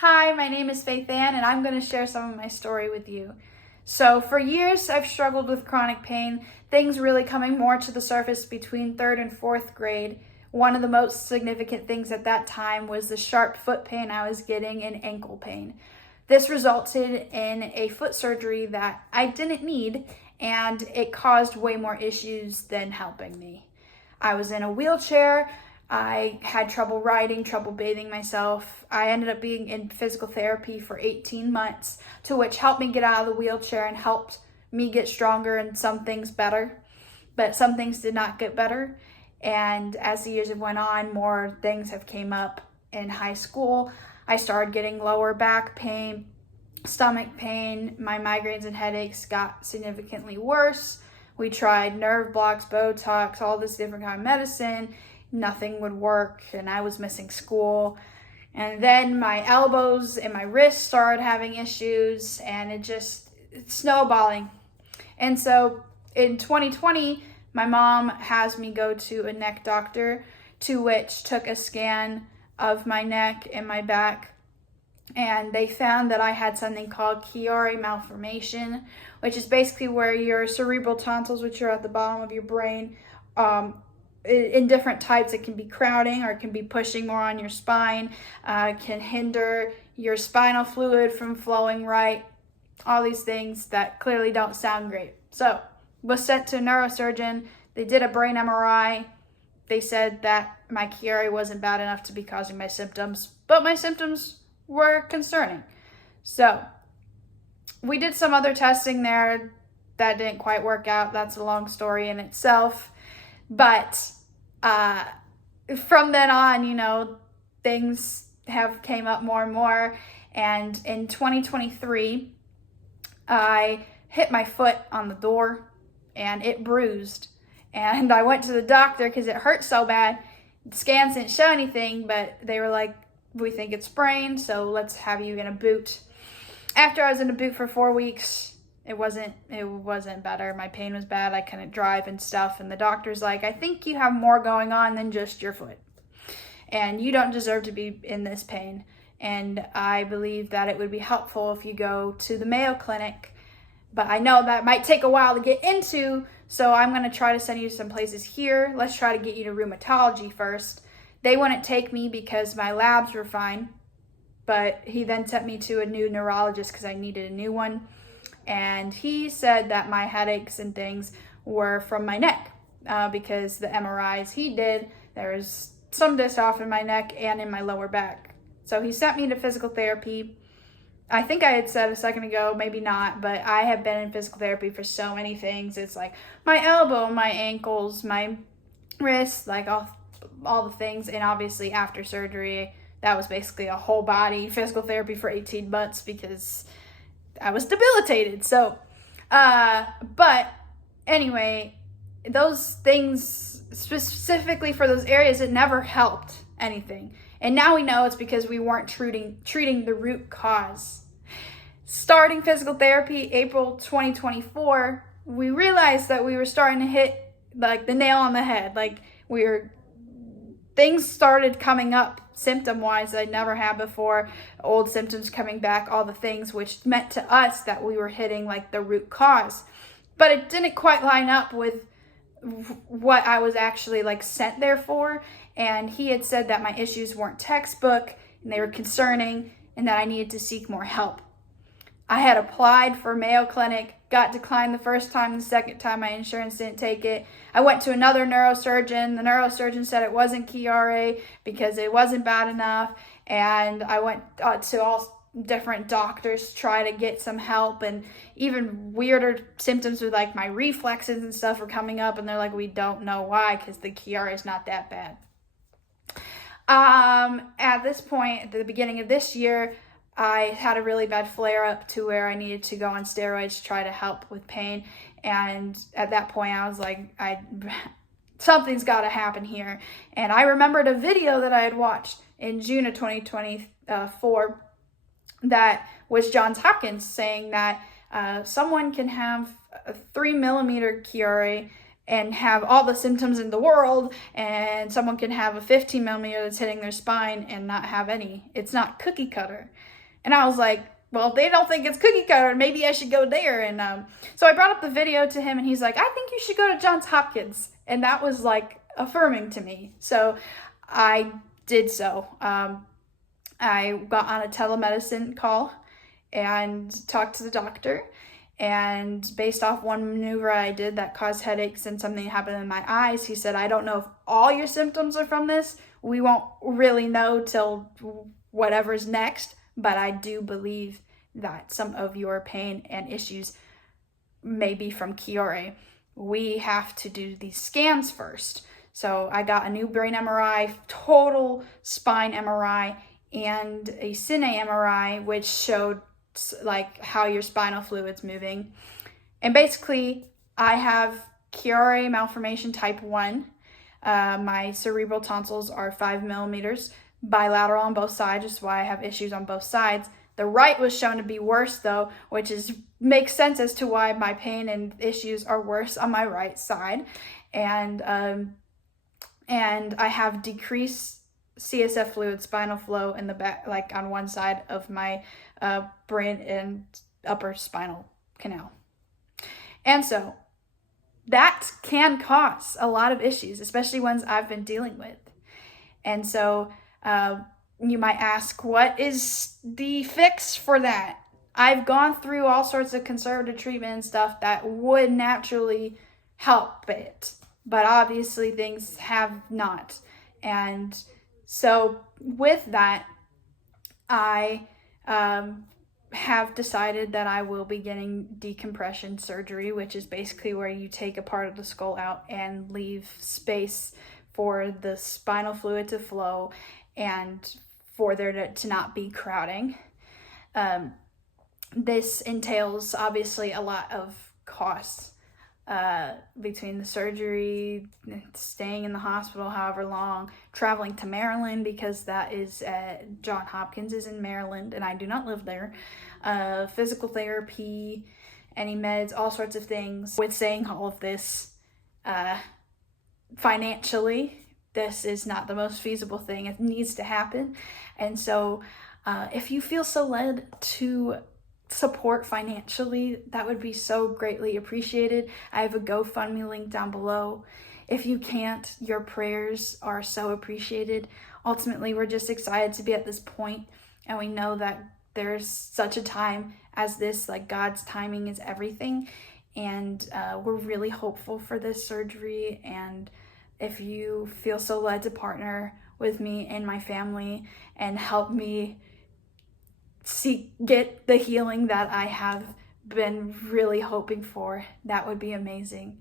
Hi, my name is FaithAnn, and I'm going to share some of my story with you. So, for years, I've struggled with chronic pain, things really coming more to the surface between 3rd and 4th grade. One of the most significant things at that time was the sharp foot pain I was getting and ankle pain. This resulted in a foot surgery that I didn't need, and it caused way more issues than helping me. I was in a wheelchair. I had trouble riding, trouble bathing myself. I ended up being in physical therapy for 18 months, to which helped me get out of the wheelchair and helped me get stronger and some things better. But some things did not get better. And as the years have went on, more things have came up. In high school, I started getting lower back pain, stomach pain. My migraines and headaches got significantly worse. We tried nerve blocks, Botox, all this different kind of medicine. Nothing would work, and I was missing school. And then my elbows and my wrists started having issues, and it's snowballing. And so in 2020, my mom has me go to a neck doctor, to which took a scan of my neck and my back, and they found that I had something called Chiari malformation, which is basically where your cerebral tonsils, which are at the bottom of your brain, in different types, it can be crowding or it can be pushing more on your spine, can hinder your spinal fluid from flowing right, all these things that clearly don't sound great. So, was sent to a neurosurgeon. They did a brain MRI. They said that my Chiari wasn't bad enough to be causing my symptoms, but my symptoms were concerning. So, we did some other testing there that didn't quite work out. That's a long story in itself. But from then on, things have came up more and more. And in 2023, I hit my foot on the door and it bruised. And I went to the doctor because it hurt so bad. The scans didn't show anything, but they were like, we think it's sprained, so let's have you in a boot. After I was in a boot for 4 weeks, it wasn't better. My pain was bad. I couldn't drive and stuff. And the doctor's like, I think you have more going on than just your foot. And you don't deserve to be in this pain. And I believe that it would be helpful if you go to the Mayo Clinic. But I know that might take a while to get into, so I'm going to try to send you some places here. Let's try to get you to rheumatology first. They wouldn't take me because my labs were fine. But he then sent me to a new neurologist because I needed a new one. And he said that my headaches and things were from my neck because the MRIs he did, there was some disc off in my neck and in my lower back. So he sent me to physical therapy. I think I had said a second ago, maybe not, but I have been in physical therapy for so many things. It's like my elbow, my ankles, my wrists, like all the things. And obviously after surgery, that was basically a whole body physical therapy for 18 months because I was debilitated. So, but anyway, those things specifically for those areas, it never helped anything. And now we know it's because we weren't treating the root cause. Starting physical therapy April 2024, we realized that we were starting to hit like the nail on the head. Like things started coming up symptom-wise that I'd never had before, old symptoms coming back, all the things, which meant to us that we were hitting like the root cause. But it didn't quite line up with what I was actually like sent there for. And he had said that my issues weren't textbook and they were concerning and that I needed to seek more help. I had applied for Mayo Clinic, got declined the first time, the second time my insurance didn't take it. I went to another neurosurgeon. The neurosurgeon said it wasn't Chiari because it wasn't bad enough. And I went to all different doctors to try to get some help. And even weirder symptoms with like my reflexes and stuff were coming up. And they're like, we don't know why because the Chiari is not that bad. At this point, at the beginning of this year, I had a really bad flare-up to where I needed to go on steroids to try to help with pain. And at that point, I was like, something's got to happen here. And I remembered a video that I had watched in June of 2024 that was Johns Hopkins saying that someone can have a 3 millimeter Chiari and have all the symptoms in the world, and someone can have a 15 millimeter that's hitting their spine and not have any. It's not cookie cutter. And I was like, well, if they don't think it's cookie cutter, maybe I should go there. And so I brought up the video to him, and he's like, I think you should go to Johns Hopkins. And that was like affirming to me. So I did so. I got on a telemedicine call and talked to the doctor. And based off one maneuver I did that caused headaches and something happened in my eyes, he said, I don't know if all your symptoms are from this. We won't really know till whatever's next, but I do believe that some of your pain and issues may be from Chiari. We have to do these scans first. So I got a new brain MRI, total spine MRI, and a cine MRI, which showed like how your spinal fluid's moving. And basically, I have Chiari malformation type 1. My cerebral tonsils are 5 millimeters, bilateral on both sides, which is why I have issues on both sides. The right was shown to be worse though, which makes sense as to why my pain and issues are worse on my right side. And I have decreased CSF fluid, spinal flow in the back, like on one side of my brain and upper spinal canal. And so that can cause a lot of issues, especially ones I've been dealing with. And so you might ask, what is the fix for that? I've gone through all sorts of conservative treatment and stuff that would naturally help it, but obviously things have not. And so with that, I have decided that I will be getting decompression surgery, which is basically where you take a part of the skull out and leave space for the spinal fluid to flow and for there to not be crowding. This entails obviously a lot of costs between the surgery, staying in the hospital however long, traveling to Maryland because that is Johns Hopkins is in Maryland and I do not live there, physical therapy, any meds, all sorts of things. With saying all of this, financially, this is not the most feasible thing. It needs to happen. And so if you feel so led to support financially, that would be so greatly appreciated. I have a GoFundMe link down below. If you can't, your prayers are so appreciated. Ultimately, we're just excited to be at this point, and we know that there's such a time as this, like God's timing is everything, and we're really hopeful for this surgery. And if you feel so led to partner with me and my family and help me get the healing that I have been really hoping for, that would be amazing.